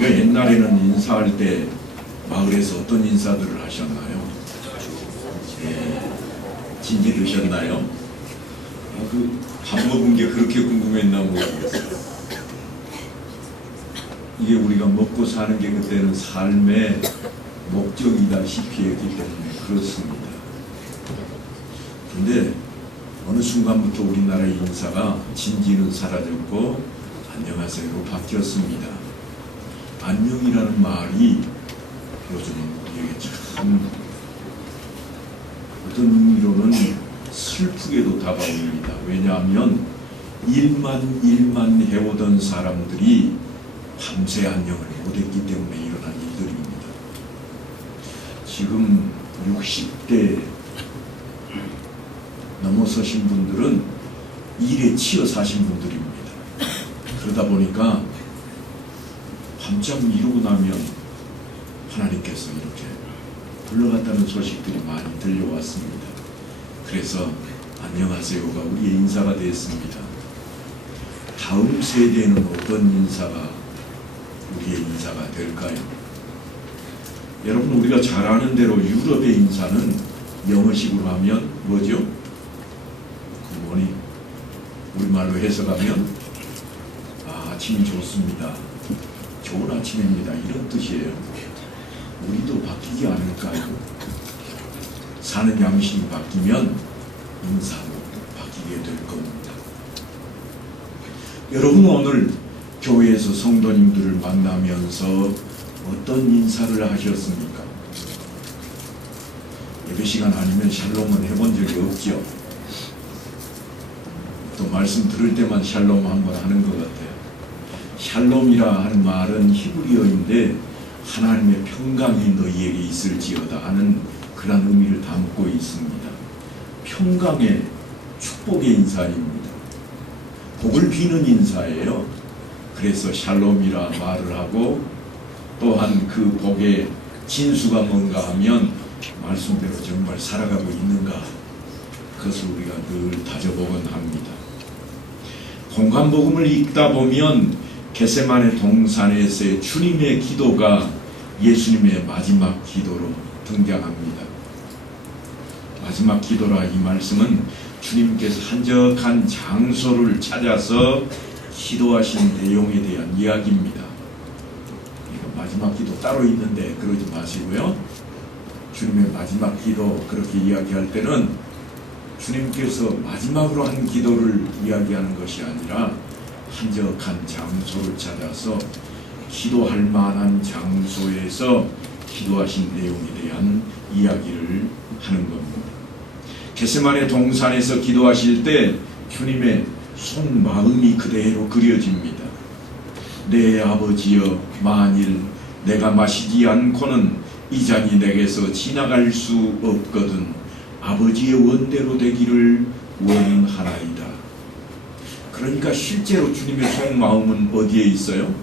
우리가 옛날에는 인사할 때 마을에서 어떤 인사들을 하셨나요? 예, 진지 드셨나요? 밥 먹은 게 그렇게 궁금했나 모르겠어요. 이게 우리가 먹고 사는 게 그때는 삶의 목적이다시피 했기 때문에 그렇습니다. 근데 어느 순간부터 우리나라의 인사가 진지는 사라졌고 안녕하세요로 바뀌었습니다. 안녕이라는 말이 요즘은 우리에게 참 어떤 의미로는 슬프게도 다가옵니다. 왜냐하면 일만 해오던 사람들이 밤새 안녕을 못했기 때문에 일어난 일들입니다. 지금 60대 넘어서신 분들은 일에 치여 사신 분들입니다. 그러다 보니까 밤잠 이루고 나면 하나님께서 이렇게 불러갔다는 소식들이 많이 들려왔습니다. 그래서 안녕하세요가 우리의 인사가 됐습니다. 다음 세대에는 어떤 인사가 우리의 인사가 될까요? 여러분, 우리가 잘 아는 대로 유럽의 인사는 영어식으로 하면 뭐죠? 굿모닝. 우리말로 해석하면 아침이 좋습니다. 좋은 아침입니다. 이런 뜻이에요. 우리도 바뀌지 않을까요? 사는 양식이 바뀌면 인사도 바뀌게 될 겁니다. 여러분, 오늘 교회에서 성도님들을 만나면서 어떤 인사를 하셨습니까? 예배 시간 아니면 샬롬은 해본 적이 없죠. 또 말씀 들을 때만 샬롬 한번 하는 것 같아요. 샬롬이라 하는 말은 히브리어인데 하나님의 평강이 너희에게 있을지어다 하는 그런 의미를 담고 있습니다. 평강의 축복의 인사입니다. 복을 비는 인사예요. 그래서 샬롬이라 말을 하고, 또한 그 복의 진수가 뭔가 하면 말씀대로 정말 살아가고 있는가, 그것을 우리가 늘 다져보곤 합니다. 공간복음을 읽다 보면 겟세마네 동산에서의 주님의 기도가 예수님의 마지막 기도로 등장합니다. 마지막 기도라 이 말씀은 주님께서 한적한 장소를 찾아서 기도하신 내용에 대한 이야기입니다. 마지막 기도 따로 있는데 그러지 마시고요. 주님의 마지막 기도 그렇게 이야기할 때는 주님께서 마지막으로 한 기도를 이야기하는 것이 아니라 한적한 장소를 찾아서 기도할 만한 장소에서 기도하신 내용에 대한 이야기를 하는 겁니다. 겟세마네 동산에서 기도하실 때 주님의 속마음이 그대로 그려집니다. 내 아버지여, 만일 내가 마시지 않고는 이 잔이 내게서 지나갈 수 없거든 아버지의 원대로 되기를 원하나이다. 그러니까 실제로 주님의 속마음은 어디에 있어요?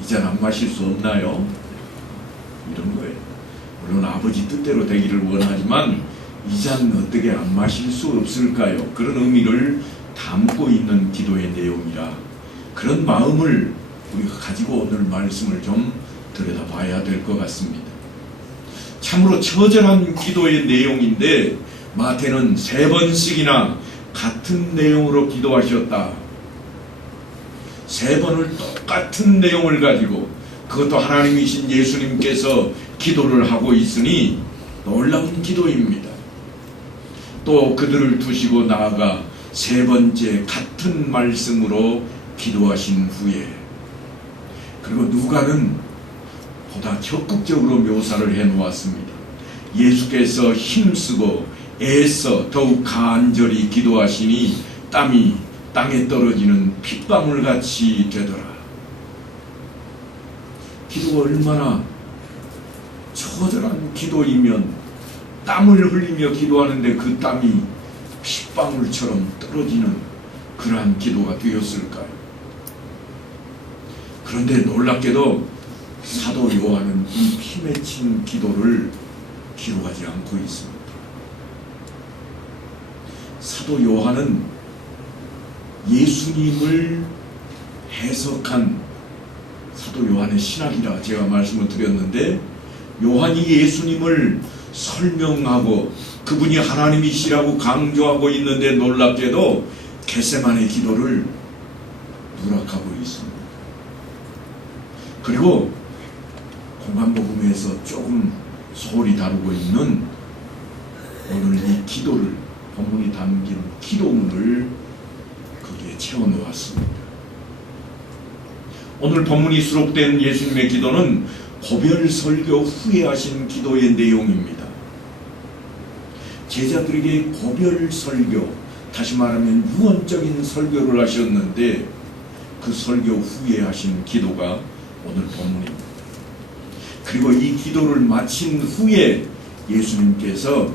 이 잔 안 마실 수 없나요? 이런 거예요. 물론 아버지 뜻대로 되기를 원하지만 이 잔 어떻게 안 마실 수 없을까요? 그런 의미를 담고 있는 기도의 내용이라 그런 마음을 우리가 가지고 오늘 말씀을 좀 들여다봐야 될 것 같습니다. 참으로 처절한 기도의 내용인데 마태는 3번씩이나 같은 내용으로 기도하셨다. 3번을 똑같은 내용을 가지고, 그것도 하나님이신 예수님께서 기도를 하고 있으니 놀라운 기도입니다. 또 그들을 두시고 나아가 3번째 같은 말씀으로 기도하신 후에, 그리고 누가는 보다 적극적으로 묘사를 해놓았습니다. 예수께서 힘쓰고 애써 더욱 간절히 기도하시니 땀이 땅에 떨어지는 핏방울같이 되더라. 기도가 얼마나 처절한 기도이면 땀을 흘리며 기도하는데 그 땀이 핏방울처럼 떨어지는 그러한 기도가 되었을까요? 그런데 놀랍게도 사도 요한은 이 피 맺힌 기도를 기록하지 않고 있습니다. 사도 요한은 예수님을 해석한 사도 요한의 신학이라 제가 말씀을 드렸는데, 요한이 예수님을 설명하고 그분이 하나님이시라고 강조하고 있는데 놀랍게도 겟세마네 기도를 누락하고 있습니다. 그리고 공간복음에서 조금 소홀히 다루고 있는 오늘 이 기도를, 본문이 담긴 기도문을 거기에 채워놓았습니다. 오늘 본문이 수록된 예수님의 기도는 고별 설교 후에 하신 기도의 내용입니다. 제자들에게 고별 설교, 다시 말하면 유언적인 설교를 하셨는데 그 설교 후에 하신 기도가 오늘 본문입니다. 그리고 이 기도를 마친 후에 예수님께서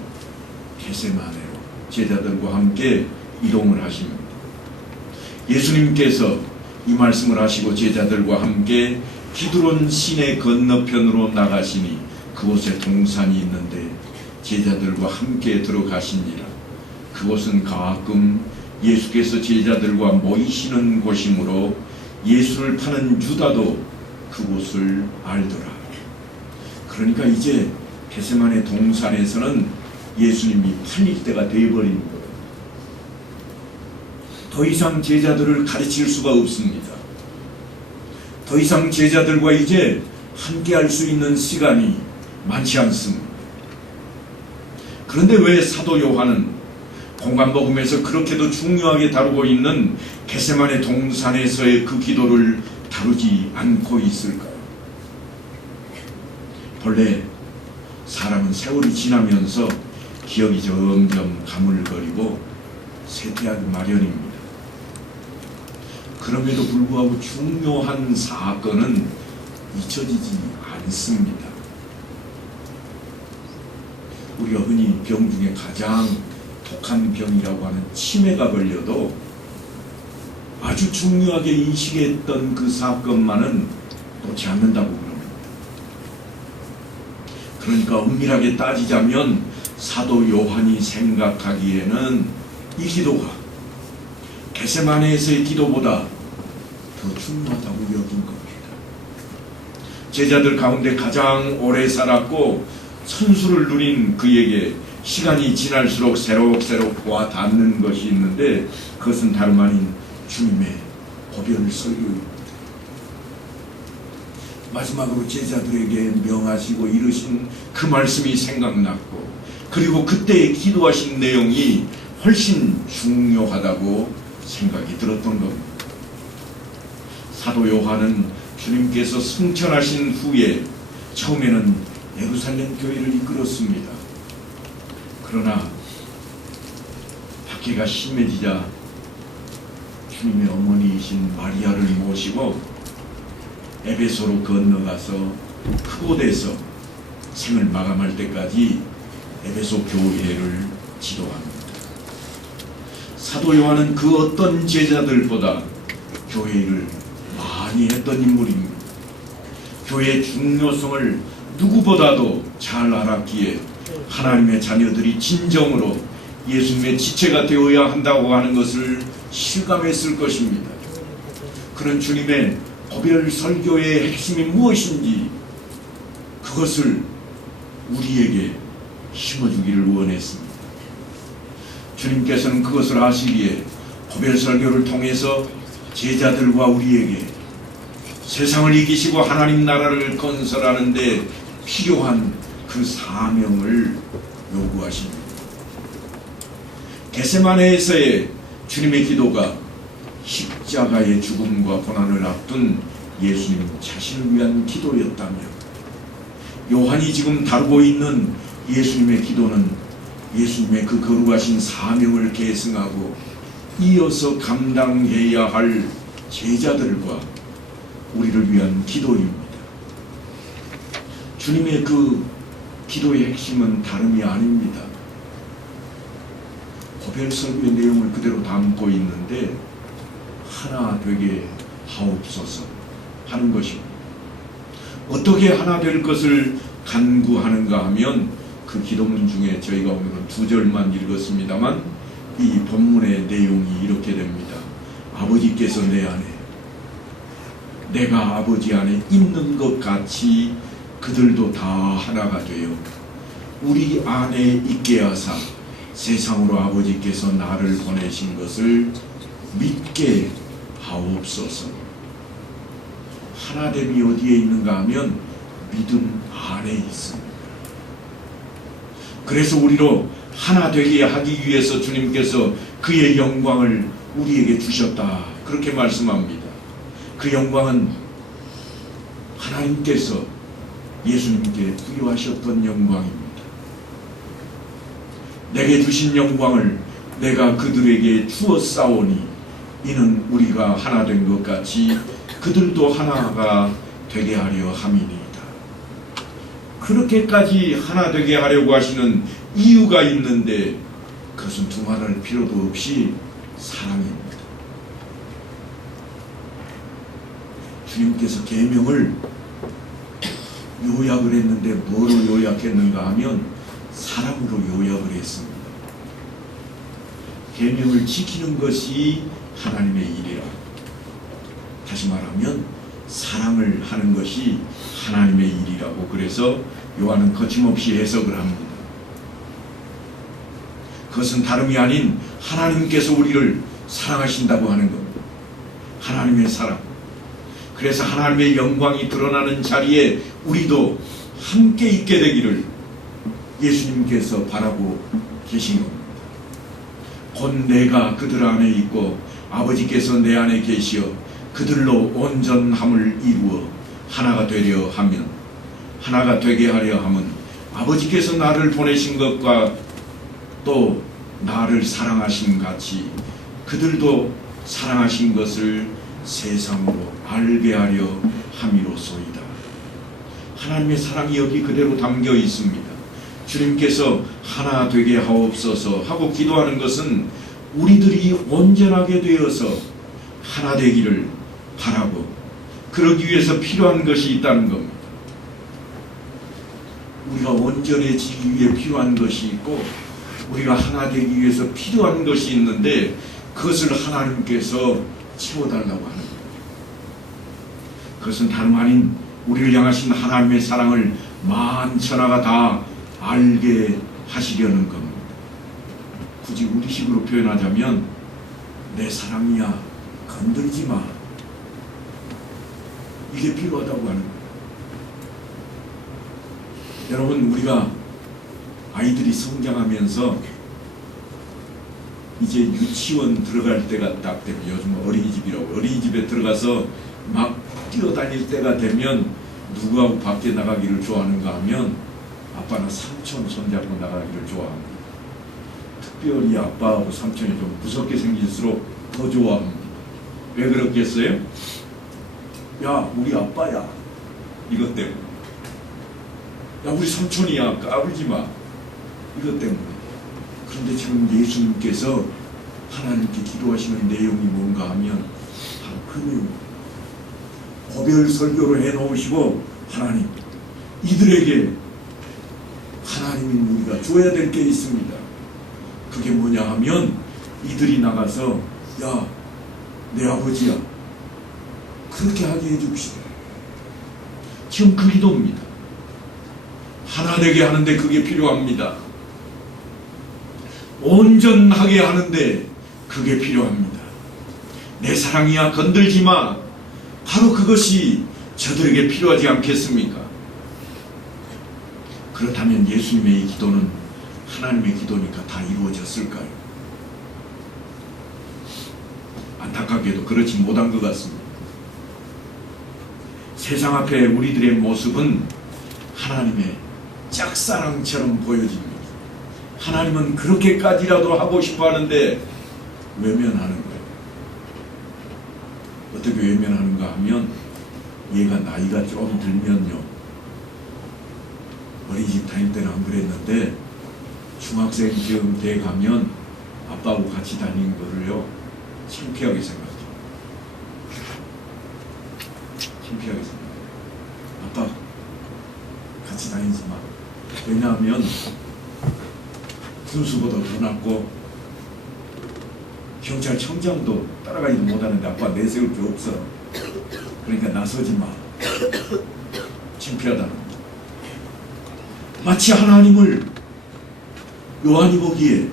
겟세마네로 제자들과 함께 이동을 하십니다. 예수님께서 이 말씀을 하시고 제자들과 함께 기드론 시내 건너편으로 나가시니 그곳에 동산이 있는데 제자들과 함께 들어가시니라. 그곳은 가끔 예수께서 제자들과 모이시는 곳이므로 예수를 타는 유다도 그곳을 알더라. 그러니까 이제 겟세마네 동산에서는 예수님이 팔릴 때가 되어버린 거예요. 더 이상 제자들을 가르칠 수가 없습니다. 더 이상 제자들과 이제 함께 할 수 있는 시간이 많지 않습니다. 그런데 왜 사도 요한은 공간복음에서 그렇게도 중요하게 다루고 있는 겟세마네 동산에서의 그 기도를 다루지 않고 있을까요? 본래 사람은 세월이 지나면서 기억이 점점 가물거리고 쇠퇴하기 마련입니다. 그럼에도 불구하고 중요한 사건은 잊혀지지 않습니다. 우리가 흔히 병 중에 가장 독한 병이라고 하는 치매가 걸려도 아주 중요하게 인식했던 그 사건만은 놓지 않는다고 그럽니다. 그러니까 엄밀하게 따지자면 사도 요한이 생각하기에는 이 기도가 겟세마네에서의 기도보다 더 중요하다고 여긴 겁니다. 제자들 가운데 가장 오래 살았고 선수를 누린 그에게 시간이 지날수록 새록새록 와 닿는 것이 있는데 그것은 다름 아닌 주님의 고별 설교입니다. 마지막으로 제자들에게 명하시고 이르신 그 말씀이 생각났고, 그리고 그때 기도하신 내용이 훨씬 중요하다고 생각이 들었던 겁니다. 사도 요한은 주님께서 승천하신 후에 처음에는 예루살렘 교회를 이끌었습니다. 그러나 박해가 심해지자 주님의 어머니이신 마리아를 모시고 에베소로 건너가서 그곳에서 생을 마감할 때까지 에베소 교회를 지도합니다. 사도 요한은 그 어떤 제자들보다 교회를 많이 했던 인물입니다. 교회의 중요성을 누구보다도 잘 알았기에 하나님의 자녀들이 진정으로 예수님의 지체가 되어야 한다고 하는 것을 실감했을 것입니다. 그런 주님의 고별 설교의 핵심이 무엇인지 그것을 우리에게 심어주기를 원했습니다. 주님께서는 그것을 아시기에 고별 설교를 통해서 제자들과 우리에게 세상을 이기시고 하나님 나라를 건설하는 데 필요한 그 사명을 요구하십니다. 겟세마네에서의 주님의 기도가 십자가의 죽음과 고난을 앞둔 예수님 자신을 위한 기도였다며, 요한이 지금 다루고 있는 예수님의 기도는 예수님의 그 거룩하신 사명을 계승하고 이어서 감당해야 할 제자들과 우리를 위한 기도입니다. 주님의 그 기도의 핵심은 다름이 아닙니다. 고별 설교의 내용을 그대로 담고 있는데 하나 되게 하옵소서 하는 것입니다. 어떻게 하나 될 것을 간구하는가 하면 그 기도문 중에 저희가 오늘은 2절만 읽었습니다만 이 본문의 내용이 이렇게 됩니다. 아버지께서 내 안에 내가 아버지 안에 있는 것 같이 그들도 다 하나가 되어 우리 안에 있게 하사 세상으로 아버지께서 나를 보내신 것을 믿게 하옵소서. 하나됨이 어디에 있는가 하면 믿음 안에 있습니다. 그래서 우리로 하나 되게 하기 위해서 주님께서 그의 영광을 우리에게 주셨다, 그렇게 말씀합니다. 그 영광은 하나님께서 예수님께 부여하셨던 영광입니다. 내게 주신 영광을 내가 그들에게 주었사오니 이는 우리가 하나 된 것 같이 그들도 하나가 되게 하려 함이니이다. 그렇게까지 하나 되게 하려고 하시는 이유가 있는데 그것은 두말할 필요도 없이 사랑입니다. 주님께서 계명을 요약을 했는데 뭐로 요약했는가 하면 사랑으로 요약을 했습니다. 계명을 지키는 것이 하나님의 일이라. 다시 말하면 사랑을 하는 것이 하나님의 일이라고, 그래서 요한은 거침없이 해석을 합니다. 그것은 다름이 아닌 하나님께서 우리를 사랑하신다고 하는 겁니다. 하나님의 사랑. 그래서 하나님의 영광이 드러나는 자리에 우리도 함께 있게 되기를 예수님께서 바라고 계신 겁니다. 곧 내가 그들 안에 있고 아버지께서 내 안에 계시어 그들로 온전함을 이루어 하나가 되려 하면, 하나가 되게 하려 함은 아버지께서 나를 보내신 것과 또 나를 사랑하신 같이 그들도 사랑하신 것을 세상으로 알게 하려 함이로소이다. 하나님의 사랑이 여기 그대로 담겨 있습니다. 주님께서 하나 되게 하옵소서 하고 기도하는 것은 우리들이 온전하게 되어서 하나 되기를 바라고, 그러기 위해서 필요한 것이 있다는 겁니다. 우리가 온전해지기 위해 필요한 것이 있고 우리가 하나 되기 위해서 필요한 것이 있는데 그것을 하나님께서 채워달라고 하는 겁니다. 그것은 다름 아닌 우리를 향하신 하나님의 사랑을 만천하가 다 알게 하시려는 겁니다. 굳이 우리식으로 표현하자면 내 사랑이야 건들지 마, 이게 필요하다고 하는 거예요. 여러분, 우리가 아이들이 성장하면서 이제 유치원 들어갈 때가 딱 되면, 요즘 어린이집이라고, 어린이집에 들어가서 막 뛰어다닐 때가 되면 누구하고 밖에 나가기를 좋아하는가 하면 아빠는 삼촌 손잡고 나가기를 좋아합니다. 특별히 아빠하고 삼촌이 좀 무섭게 생길수록 더 좋아합니다. 왜 그렇겠어요? 야, 우리 아빠야, 이것 때문에. 야, 우리 삼촌이야, 까불지 마, 이것 때문에. 그런데 지금 예수님께서 하나님께 기도하시는 내용이 뭔가 하면 바로 그 내용입니다. 고별 설교를 해놓으시고 하나님, 이들에게 하나님인 우리가 줘야 될 게 있습니다. 그게 뭐냐 하면 이들이 나가서 야, 내 아버지야, 그렇게 하게 해줍시다. 지금 그 기도입니다. 하나 되게 하는데 그게 필요합니다. 온전하게 하는데 그게 필요합니다. 내 사랑이야 건들지 마, 바로 그것이 저들에게 필요하지 않겠습니까? 그렇다면 예수님의 이 기도는 하나님의 기도니까 다 이루어졌을까요? 안타깝게도 그렇지 못한 것 같습니다. 세상 앞에 우리들의 모습은 하나님의 짝사랑처럼 보여집니다. 하나님은 그렇게까지라도 하고 싶어 하는데 외면하는 거예요. 어떻게 외면하는가 하면 얘가 나이가 좀 들면요, 어린이집 다닐 때는 안 그랬는데 중학생쯤 돼 가면 아빠하고 같이 다니는 거를요 창피하게 생각해요. 창피하게 생각해요. 아빠 같이 다니지 마. 왜냐하면 군수보다 더 낫고 경찰청장도 따라가지도 못하는데 아빠 내세울 게 없어. 그러니까 나서지 마. 창피하다는 거. 마치 하나님을, 요한이 보기에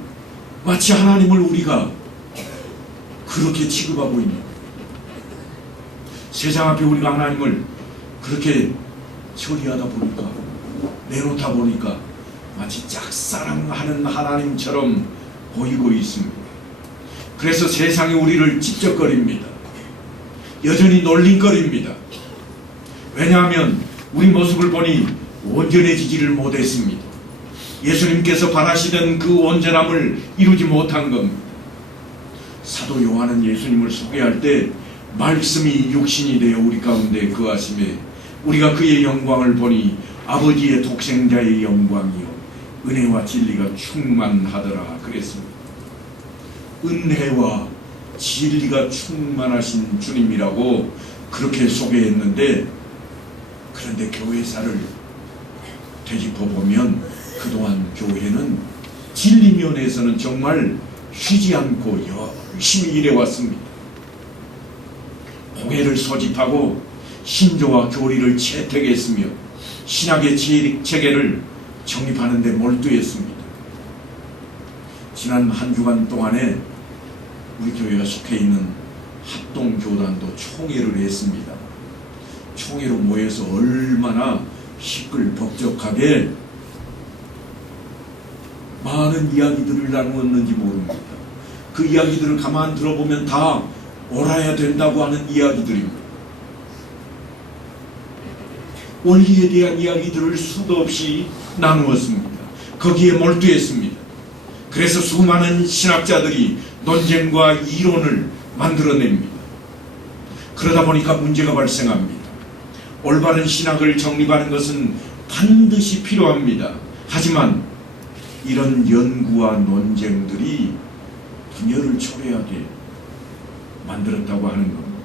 마치 하나님을 우리가 그렇게 취급하고 있는, 세상 앞에 우리가 하나님을 그렇게 처리하다 보니까, 내놓다 보니까 마치 짝사랑하는 하나님처럼 보이고 있습니다. 그래서 세상이 우리를 찝쩍거립니다. 여전히 놀림거립니다. 왜냐하면 우리 모습을 보니 온전해지지를 못했습니다. 예수님께서 바라시던 그 온전함을 이루지 못한 겁니다. 사도 요한은 예수님을 소개할 때 말씀이 육신이 되어 우리 가운데 거하심에 우리가 그의 영광을 보니 아버지의 독생자의 영광이요 은혜와 진리가 충만하더라 그랬습니다. 은혜와 진리가 충만하신 주님이라고 그렇게 소개했는데, 그런데 교회사를 되짚어보면 그동안 교회는 진리 면에서는 정말 쉬지 않고 열심히 일해왔습니다. 공회를 소집하고 신조와 교리를 채택했으며 신학의 체계를 정립하는 데 몰두했습니다. 지난 한 주간 동안에 우리 교회가 속해 있는 합동교단도 총회를 했습니다. 총회로 모여서 얼마나 시끌벅적하게 많은 이야기들을 나누었는지 모릅니다. 그 이야기들을 가만 들어보면 다 옳아야 된다고 하는 이야기들입니다. 원리에 대한 이야기들을 수도 없이 나누었습니다. 거기에 몰두했습니다. 그래서 수많은 신학자들이 논쟁과 이론을 만들어냅니다. 그러다 보니까 문제가 발생합니다. 올바른 신학을 정립하는 것은 반드시 필요합니다. 하지만 이런 연구와 논쟁들이 분열을 초래하게 만들었다고 하는 겁니다.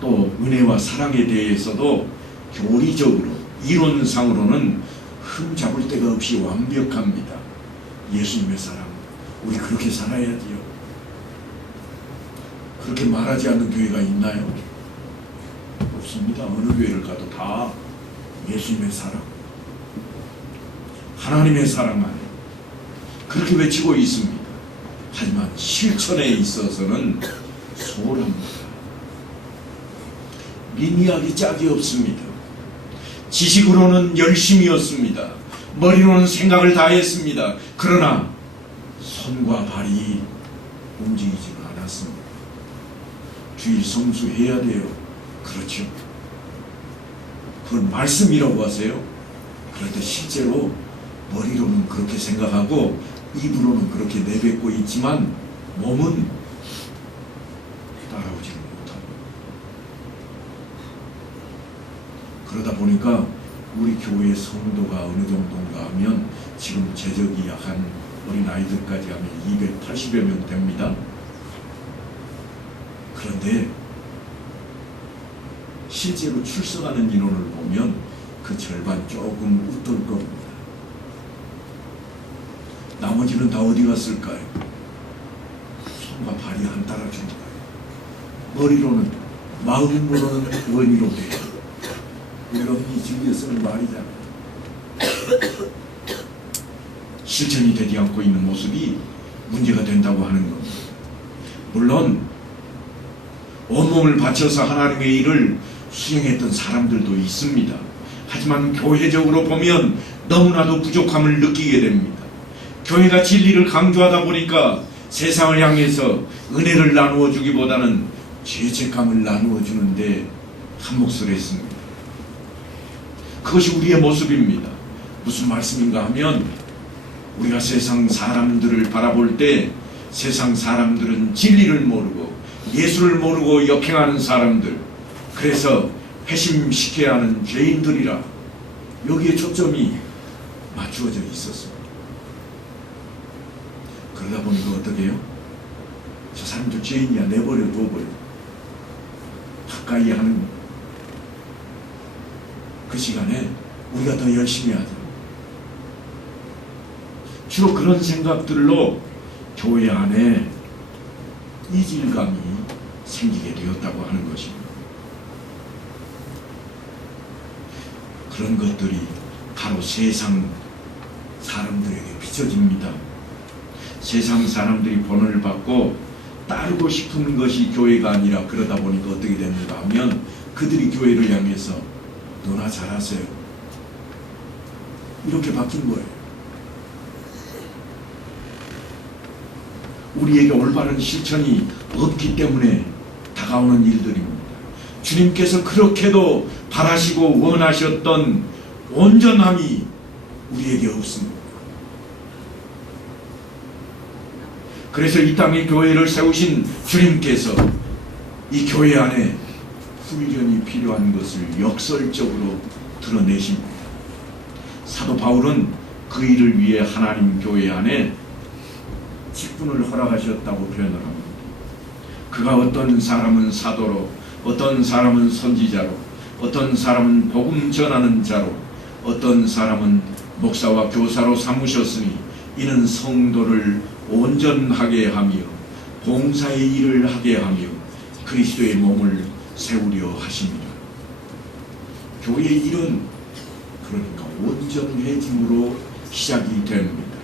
또 은혜와 사랑에 대해서도 교리적으로, 이론상으로는 흠잡을 데가 없이 완벽합니다. 예수님의 사랑, 우리 그렇게 살아야지요. 그렇게 말하지 않는 교회가 있나요? 없습니다. 어느 교회를 가도 다 예수님의 사랑, 하나님의 사랑 안에 그렇게 외치고 있습니다. 하지만 실천에 있어서는 소홀합니다. 미미하기 짝이 없습니다. 지식으로는 열심이었습니다. 머리로는 생각을 다했습니다. 그러나 손과 발이 움직이지는 않았습니다. 주일 성수해야 돼요. 그렇죠. 그건 말씀이라고 하세요. 그런데 실제로 머리로는 그렇게 생각하고 입으로는 그렇게 내뱉고 있지만 몸은 따라오지 못합니다. 그러다 보니까 우리 교회의 성도가 어느 정도인가 하면 지금 재적이 약한 어린아이들까지 하면 280여 명 됩니다. 그런데 실제로 출석하는 인원을 보면 그 절반 조금 웃돌 겁니다. 나머지는 다 어디 갔을까요? 손과 발이 안 따라준 거예요. 머리로는, 마음으로는 원의로 돼요. 우리가 흔히 즐겨 쓰는 말이잖아요. 실천이 되지 않고 있는 모습이 문제가 된다고 하는 겁니다. 물론 온몸을 바쳐서 하나님의 일을 수행했던 사람들도 있습니다. 하지만 교회적으로 보면 너무나도 부족함을 느끼게 됩니다. 교회가 진리를 강조하다 보니까 세상을 향해서 은혜를 나누어 주기보다는 죄책감을 나누어 주는데 한몫을 했습니다. 그것이 우리의 모습입니다. 무슨 말씀인가 하면 우리가 세상 사람들을 바라볼 때 세상 사람들은 진리를 모르고 예수를 모르고 역행하는 사람들, 그래서 회심시켜야 하는 죄인들이라 여기에 초점이 맞추어져 있었습니다. 그러다 보니까 어떻게 해요? 저 사람들 죄인이야, 내버려 둬버려. 가까이 하는 그 시간에 우리가 더 열심히 하자. 주로 그런 생각들로 교회 안에 이질감이 생기게 되었다고 하는 것입니다. 그런 것들이 바로 세상 사람들에게 비춰집니다. 세상 사람들이 본을 받고 따르고 싶은 것이 교회가 아니라 그러다 보니까 어떻게 됩니까 하면 그들이 교회를 향해서 너나 잘하세요. 이렇게 바뀐 거예요. 우리에게 올바른 실천이 없기 때문에 다가오는 일들입니다. 주님께서 그렇게도 바라시고 원하셨던 온전함이 우리에게 없습니다. 그래서 이 땅에 교회를 세우신 주님께서 이 교회 안에 훈련이 필요한 것을 역설적으로 드러내십니다. 사도 바울은 그 일을 위해 하나님 교회 안에 직분을 허락하셨다고 표현을 합니다. 그가 어떤 사람은 사도로, 어떤 사람은 선지자로, 어떤 사람은 복음 전하는 자로, 어떤 사람은 목사와 교사로 삼으셨으니 이는 성도를 온전하게 하며 봉사의 일을 하게 하며 그리스도의 몸을 세우려 하십니다. 교회의 일은 그러니까 온전해짐으로 시작이 됩니다.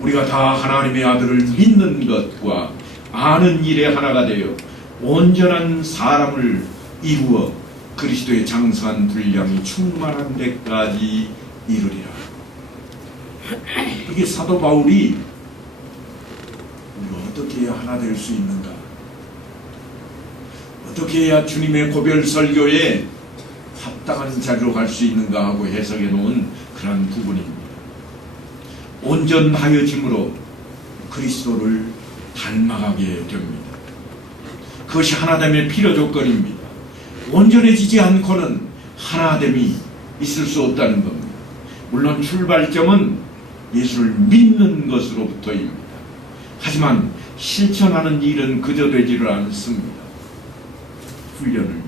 우리가 다 하나님의 아들을 믿는 것과 아는 일에 하나가 되어 온전한 사람을 이루어 그리스도의 장성한 분량이 충만한 데까지 이르리라. 이게 사도 바울이 우리가 어떻게 해야 하나 될 수 있는가, 어떻게 해야 주님의 고별 설교에 합당한 자리로 갈 수 있는가 하고 해석해 놓은 그런 부분입니다. 온전하여짐으로 그리스도를 닮아가게 됩니다. 그것이 하나됨의 필요 조건입니다. 온전해지지 않고는 하나됨이 있을 수 없다는 겁니다. 물론 출발점은 예수를 믿는 것으로부터입니다. 하지만 실천하는 일은 그저 되지를 않습니다. 훈련을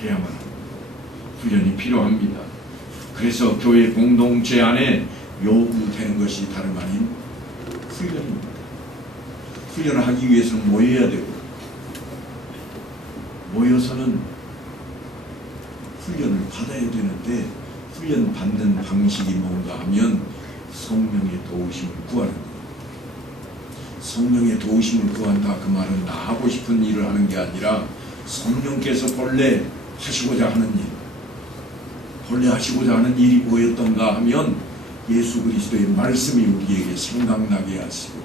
해야만 합니다. 훈련이 필요합니다. 그래서 교회 공동체 안에 요구되는 것이 다름 아닌 훈련입니다. 훈련을 하기 위해서는 모여야 되고, 모여서는 훈련을 받아야 되는데 훈련 받는 방식이 뭔가 하면 성령의 도우심을 구하는 거예요. 성령의 도우심을 구한다 그 말은 나 하고 싶은 일을 하는 게 아니라 성령께서 본래 하시고자 하는 일, 본래 하시고자 하는 일이 뭐였던가 하면 예수 그리스도의 말씀이 우리에게 생각나게 하시고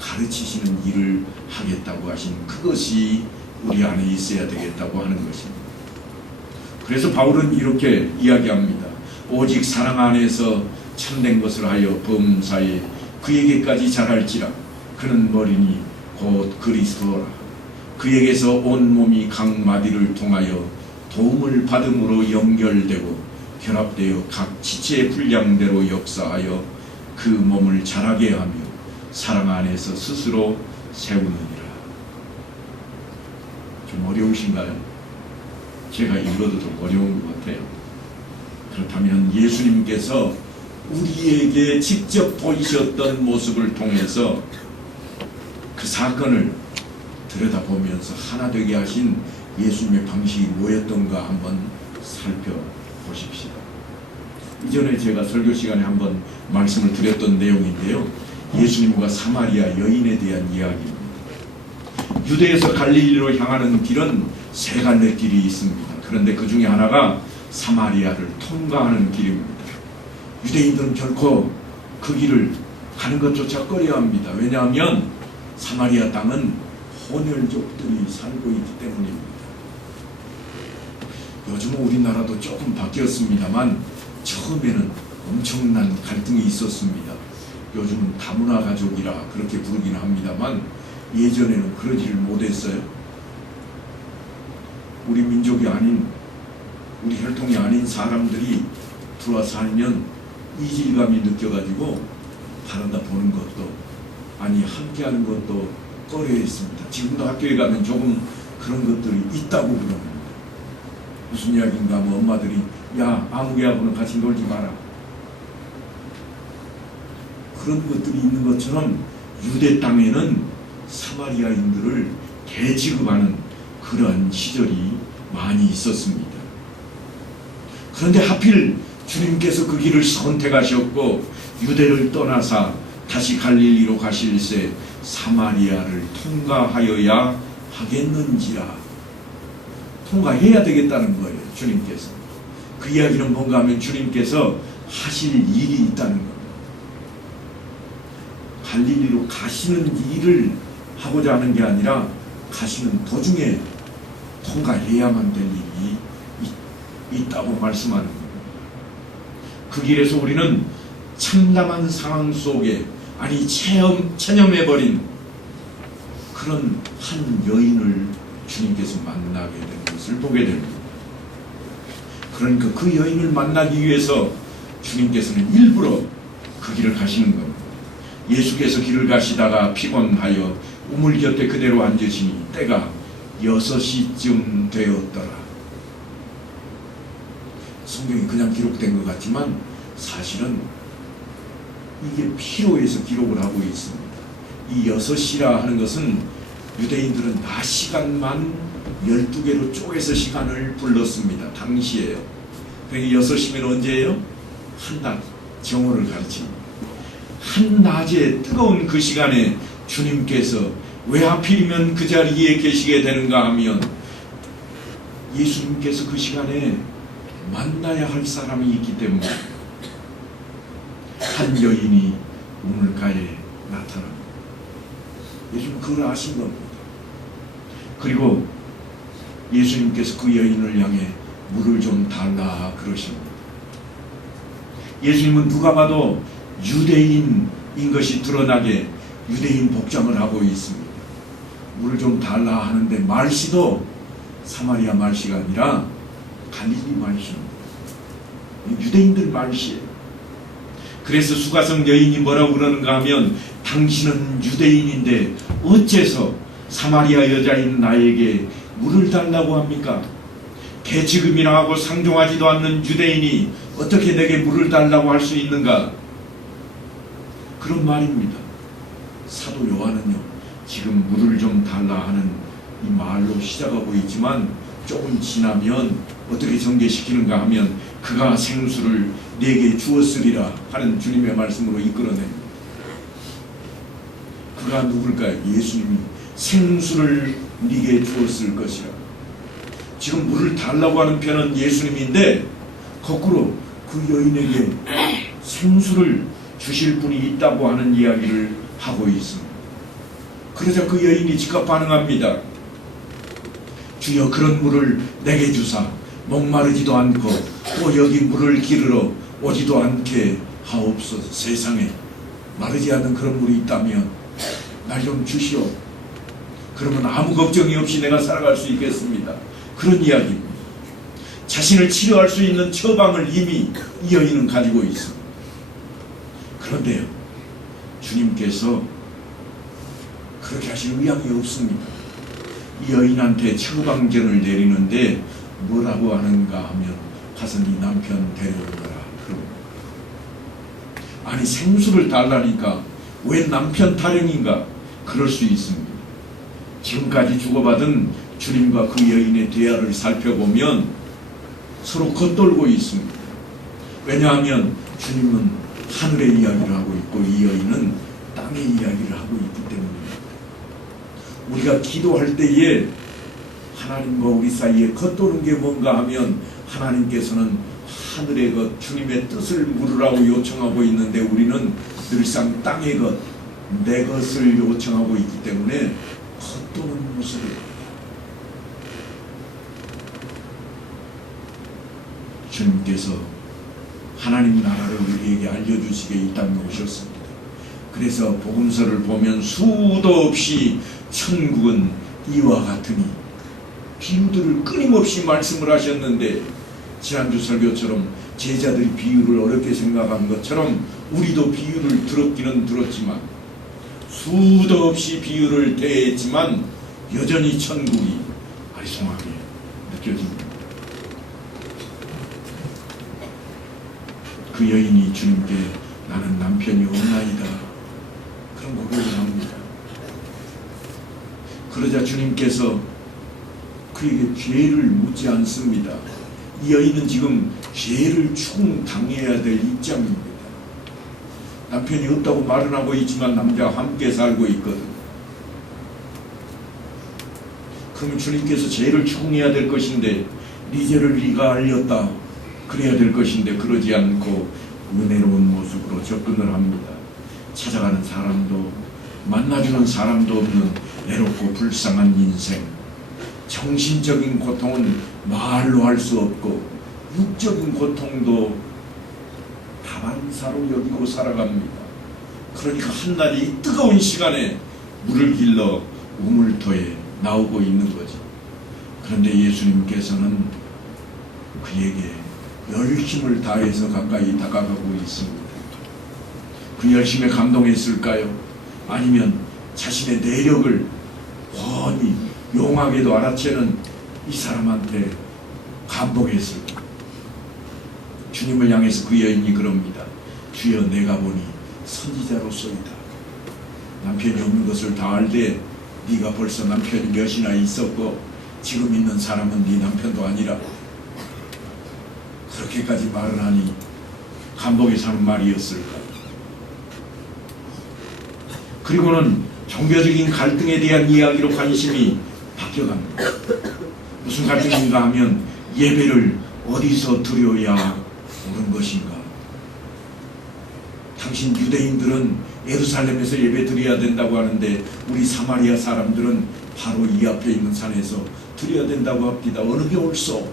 가르치시는 일을 하겠다고 하신 그것이 우리 안에 있어야 되겠다고 하는 것입니다. 그래서 바울은 이렇게 이야기합니다. 오직 사랑 안에서 참된 것을 하여 범사에 그에게까지 자랄지라. 그는 머리니 곧 그리스도라. 그에게서 온 몸이 각 마디를 통하여 도움을 받음으로 연결되고 결합되어 각 지체의 분량대로 역사하여 그 몸을 자라게 하며 사랑 안에서 스스로 세우느니라. 좀 어려우신가요? 제가 읽어도 좀 어려운 것 같아요. 그렇다면 예수님께서 우리에게 직접 보이셨던 모습을 통해서 그 사건을 들여다보면서 하나 되게 하신 예수님의 방식이 뭐였던가 한번 살펴보십시다. 이전에 제가 설교 시간에 한번 말씀을 드렸던 내용인데요. 예수님과 사마리아 여인에 대한 이야기입니다. 유대에서 갈릴리로 향하는 길은 세 갈래 길이 있습니다. 그런데 그 중에 하나가 사마리아를 통과하는 길입니다. 유대인들은 결코 그 길을 가는 것조차 꺼려합니다. 왜냐하면 사마리아 땅은 혼혈족들이 살고 있기 때문입니다. 요즘은 우리나라도 조금 바뀌었습니다만 처음에는 엄청난 갈등이 있었습니다. 요즘은 다문화 가족이라 그렇게 부르기는 합니다만 예전에는 그러지를 못했어요. 우리 민족이 아닌, 우리 혈통이 아닌 사람들이 들어와 살면 이질감이 느껴가지고 바라다 보는 것도, 아니 함께하는 것도 꺼려했습니다. 지금도 학교에 가면 조금 그런 것들이 있다고 그럽니다. 무슨 이야기인가 하면 엄마들이 야 아무개하고는 같이 놀지 마라, 그런 것들이 있는 것처럼 유대 땅에는 사마리아인들을 대지급하는 그러한 시절이 많이 있었습니다. 그런데 하필 주님께서 그 길을 선택하셨고 유대를 떠나사 다시 갈릴리로 가실새 사마리아를 통과하여야 하겠는지라. 통과해야 되겠다는 거예요. 주님께서. 그 이야기는 뭔가 하면 주님께서 하실 일이 있다는 겁니다. 갈릴리로 가시는 일을 하고자 하는 게 아니라 가시는 도중에 통과해야만 될 일이 있다고 말씀하는 겁니다. 그 길에서 우리는 참담한 상황 속에 체념해버린 그런 한 여인을 주님께서 만나게 된 것을 보게 됩니다. 그러니까 그 여인을 만나기 위해서 주님께서는 일부러 그 길을 가시는 겁니다. 예수께서 길을 가시다가 피곤하여 우물 곁에 그대로 앉으시니 때가 6시쯤 되었더라. 성경이 그냥 기록된 것 같지만 사실은 이게 필요해서 기록을 하고 있습니다. 이 6시라 하는 것은 유대인들은 낮 시간만 12개로 쪼개서 시간을 불렀습니다. 당시에요. 그러니까 6시면 언제예요? 한낮 정오를 가르칩니다. 한낮에 뜨거운 그 시간에 주님께서 왜 하필이면 그 자리에 계시게 되는가 하면 예수님께서 그 시간에 만나야 할 사람이 있기 때문에 한 여인이 우물가에 나타납니다. 예수님 그걸 아신 겁니다. 그리고 예수님께서 그 여인을 향해 물을 좀 달라 그러십니다. 예수님은 누가 봐도 유대인인 것이 드러나게 유대인 복장을 하고 있습니다. 물을 좀 달라 하는데 말씨도 사마리아 말씨가 아니라 갈릴리 말씨입니다. 유대인들 말씨예요. 그래서 수가성 여인이 뭐라고 그러는가 하면 당신은 유대인인데 어째서 사마리아 여자인 나에게 물을 달라고 합니까? 계지금이나 하고 상종하지도 않는 유대인이 어떻게 내게 물을 달라고 할 수 있는가? 그런 말입니다. 사도 요한은요, 지금 물을 좀 달라 하는 이 말로 시작하고 있지만 조금 지나면 어떻게 전개시키는가 하면 그가 생수를 내게 주었으리라 하는 주님의 말씀으로 이끌어냅니다. 그가 누굴까요? 예수님이 생수를 네게 주었을 것이라. 지금 물을 달라고 하는 편은 예수님인데 거꾸로 그 여인에게 생수를 주실 분이 있다고 하는 이야기를 하고 있습니다. 그러자 그 여인이 즉각 반응합니다. 주여 그런 물을 내게 주사 목마르지도 않고 또 여기 물을 기르러 오지도 않게 하옵소서. 세상에 마르지 않는 그런 물이 있다면 날 좀 주시오. 그러면 아무 걱정이 없이 내가 살아갈 수 있겠습니다. 그런 이야기입니다. 자신을 치료할 수 있는 처방을 이미 이 여인은 가지고 있습니다. 그런데요, 주님께서 그렇게 하실 의향이 없습니다. 이 여인한테 처방전을 내리는데 뭐라고 하는가 하면 가서 네 남편 데려오거라. 아니 생수를 달라니까 왜 남편 타령인가? 그럴 수 있습니다. 지금까지 주고받은 주님과 그 여인의 대화를 살펴보면 서로 겉돌고 있습니다. 왜냐하면 주님은 하늘의 이야기를 하고 있고 이 여인은 땅의 이야기를 하고 있기 때문입니다. 우리가 기도할 때에 하나님과 우리 사이에 겉도는 게 뭔가 하면 하나님께서는 하늘의 것, 주님의 뜻을 물으라고 요청하고 있는데 우리는 늘상 땅의 것, 내 것을 요청하고 있기 때문에 겉도는 모습이에요. 주님께서 하나님 나라를 우리에게 알려주시게 이 땅에 오셨습니다. 그래서 복음서를 보면 수도 없이 천국은 이와 같으니 비유들을 끊임없이 말씀을 하셨는데 지난주 설교처럼 제자들이 비유를 어렵게 생각한 것처럼 우리도 비유를 들었기는 들었지만 수도 없이 비유를 대했지만 여전히 천국이 아리송하게 느껴집니다. 그 여인이 주님께 나는 남편이 없나이다 그런 고백을 합니다. 그러자 주님께서 그에게 죄를 묻지 않습니다. 이 여인은 지금 죄를 충당해야 될 입장입니다. 남편이 없다고 말은 하고 있지만 남자와 함께 살고 있거든. 그러면 주님께서 죄를 충해야 될 것인데 네 죄를 네가 알렸다 그래야 될 것인데 그러지 않고 은혜로운 모습으로 접근을 합니다. 찾아가는 사람도 만나주는 사람도 없는 애롭고 불쌍한 인생. 정신적인 고통은 말로 할 수 없고 육적인 고통도 다반사로 여기고 살아갑니다. 그러니까 한낮이 뜨거운 시간에 물을 길러 우물터에 나오고 있는 거죠. 그런데 예수님께서는 그에게 열심을 다해서 가까이 다가가고 있습니다. 그 열심에 감동했을까요? 아니면 자신의 내력을 훤히 용하게도 알아채는 이 사람한테 감동했을까? 주님을 향해서 그 여인이 그럽니다. 주여 내가 보니 선지자로소이다. 남편이 없는 것을 다 알되 네가 벌써 남편이 몇이나 있었고 지금 있는 사람은 네 남편도 아니라. 그렇게까지 말을 하니 감동해서 하는 말이었을까? 그리고는 종교적인 갈등에 대한 이야기로 관심이 바뀌어갑니다. 무슨 갈등인가 하면 예배를 어디서 드려야 옳은 것인가? 당신 유대인들은 예루살렘에서 예배 드려야 된다고 하는데 우리 사마리아 사람들은 바로 이 앞에 있는 산에서 드려야 된다고 합니다. 어느 게 옳소?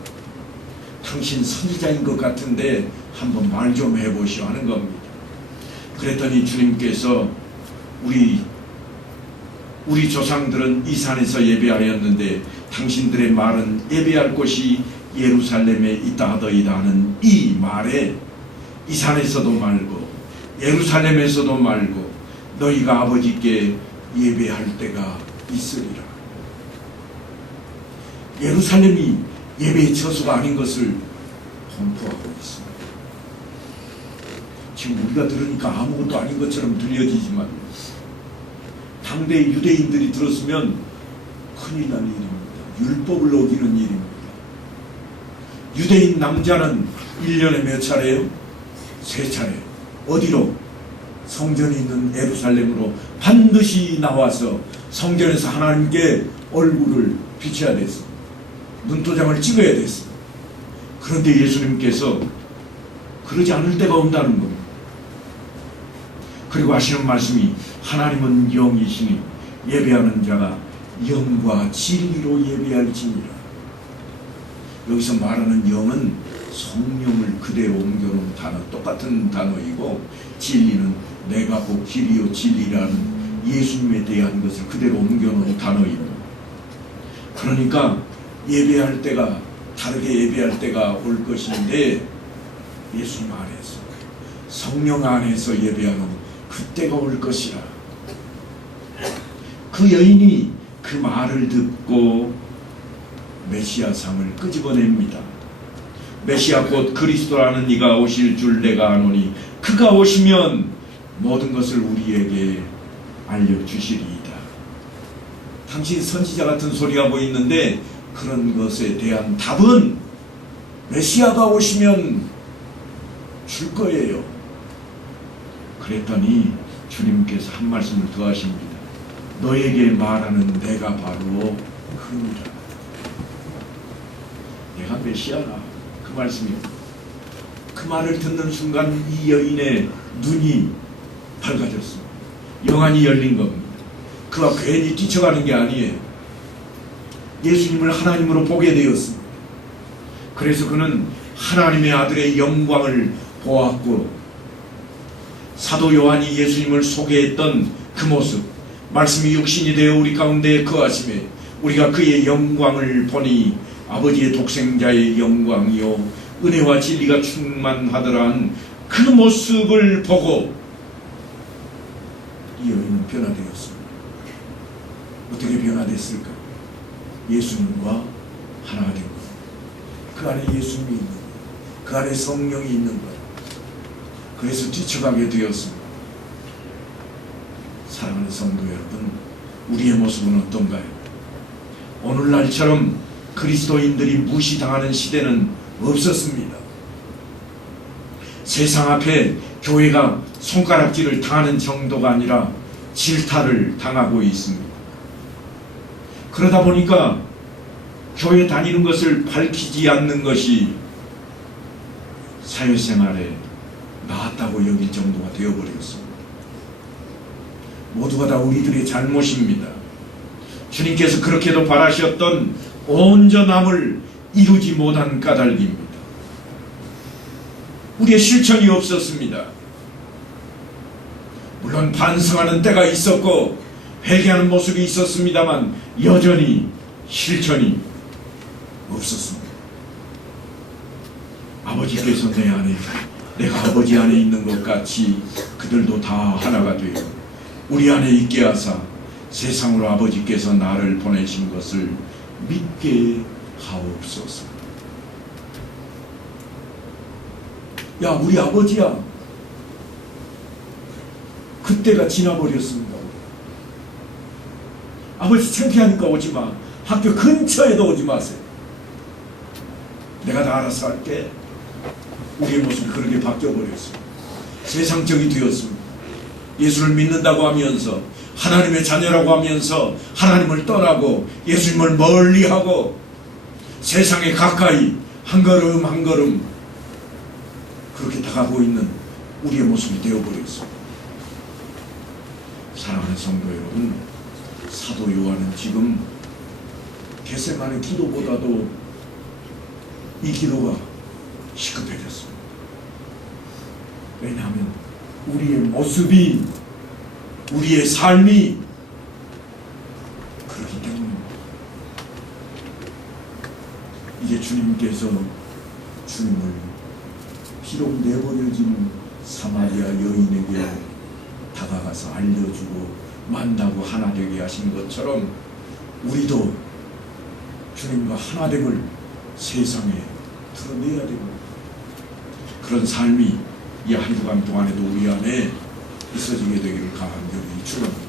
당신 선지자인 것 같은데 한번 말 좀 해보시오 하는 겁니다. 그랬더니 주님께서 우리 조상들은 이 산에서 예배하였는데 당신들의 말은 예배할 곳이 예루살렘에 있다 하더이다 하는 이 말에 이 산에서도 말고 예루살렘에서도 말고 너희가 아버지께 예배할 때가 있으리라. 예루살렘이 예배의 처소가 아닌 것을 선포하고 있습니다. 지금 우리가 들으니까 아무것도 아닌 것처럼 들려지지만 당대 유대인들이 들었으면 큰일 날 일입니다. 율법을 어기는 일입니다. 유대인 남자는 1년에 몇 차례요? 3차례. 어디로? 성전이 있는 예루살렘으로 반드시 나와서 성전에서 하나님께 얼굴을 비춰야 됐습니다. 눈도장을 찍어야 됐습니다. 그런데 예수님께서 그러지 않을 때가 온다는 겁니다. 그리고 하시는 말씀이 하나님은 영이시니 예배하는 자가 영과 진리로 예배할지니라. 여기서 말하는 영은 성령을 그대로 옮겨놓은 단어, 똑같은 단어이고 진리는 내가 곧 길이요 진리라는 예수님에 대한 것을 그대로 옮겨놓은 단어입니다. 그러니까 예배할 때가 다르게 예배할 때가 올 것인데 예수님 안에서 성령 안에서 예배하는 그때가 올 것이라. 그 여인이 그 말을 듣고 메시아상을 끄집어냅니다. 메시아 곧 그리스도라는 이가 오실 줄 내가 아노니 그가 오시면 모든 것을 우리에게 알려주시리이다. 당신 선지자 같은 소리 하고 있는데 그런 것에 대한 답은 메시아가 오시면 줄 거예요. 그랬더니 주님께서 한 말씀을 더 하십니다. 너에게 말하는 내가 바로 그니라. 내가 메시아라. 그 말씀입니다. 그 말을 듣는 순간 이 여인의 눈이 밝아졌습니다. 영안이 열린 겁니다. 그가 괜히 뛰쳐가는 게 아니에요. 예수님을 하나님으로 보게 되었습니다. 그래서 그는 하나님의 아들의 영광을 보았고 사도 요한이 예수님을 소개했던 그 모습, 말씀이 육신이 되어 우리 가운데 거하심에 우리가 그의 영광을 보니 아버지의 독생자의 영광이요 은혜와 진리가 충만하더란 그 모습을 보고 이 여인은 변화되었습니다. 어떻게 변화됐을까? 예수님과 하나가 된 것. 그 안에 예수님이 있는 것. 그 안에 성령이 있는 것. 그래서 뛰쳐가게 되었습니다. 사랑하는 성도 여러분, 우리의 모습은 어떤가요? 오늘날처럼 그리스도인들이 무시당하는 시대는 없었습니다. 세상 앞에 교회가 손가락질을 당하는 정도가 아니라 질타를 당하고 있습니다. 그러다 보니까 교회 다니는 것을 밝히지 않는 것이 사회생활에 나았다고 여길 정도가 되어버렸습니다. 모두가 다 우리들의 잘못입니다. 주님께서 그렇게도 바라셨던 온전함을 이루지 못한 까닭입니다. 우리의 실천이 없었습니다. 물론 반성하는 때가 있었고 회개하는 모습이 있었습니다만 여전히 실천이 없었습니다. 아버지께서 내 안에, 내가 아버지 안에 있는 것 같이 그들도 다 하나가 되어 우리 안에 있게 하사 세상으로 아버지께서 나를 보내신 것을 믿게 하옵소서. 야, 우리 아버지야, 그때가 지나버렸습니다. 아버지 창피하니까 오지마. 학교 근처에도 오지 마세요. 내가 다 알아서 할게. 우리의 모습이 그렇게 바뀌어버렸습니다. 세상적이 되었습니다. 예수를 믿는다고 하면서, 하나님의 자녀라고 하면서 하나님을 떠나고 예수님을 멀리하고 세상에 가까이 한 걸음 한 걸음 그렇게 다가가고 있는 우리의 모습이 되어버렸습니다. 사랑하는 성도 여러분, 사도 요한은 지금 겟세마네 기도보다도 이 기도가 시급해졌습니다. 왜냐하면 우리의 모습이, 우리의 삶이 그렇기 때문입니다. 이제 주님께서 주님을 피로 내버려진 사마리아 여인에게 다가가서 알려주고 만나고 하나 되게 하신 것처럼 우리도 주님과 하나됨을 세상에 드러내야 됩니다. 그런 삶이 이 한 주간 동안에도 우리 안에 있어지게 되기를 간절히 축원합니다.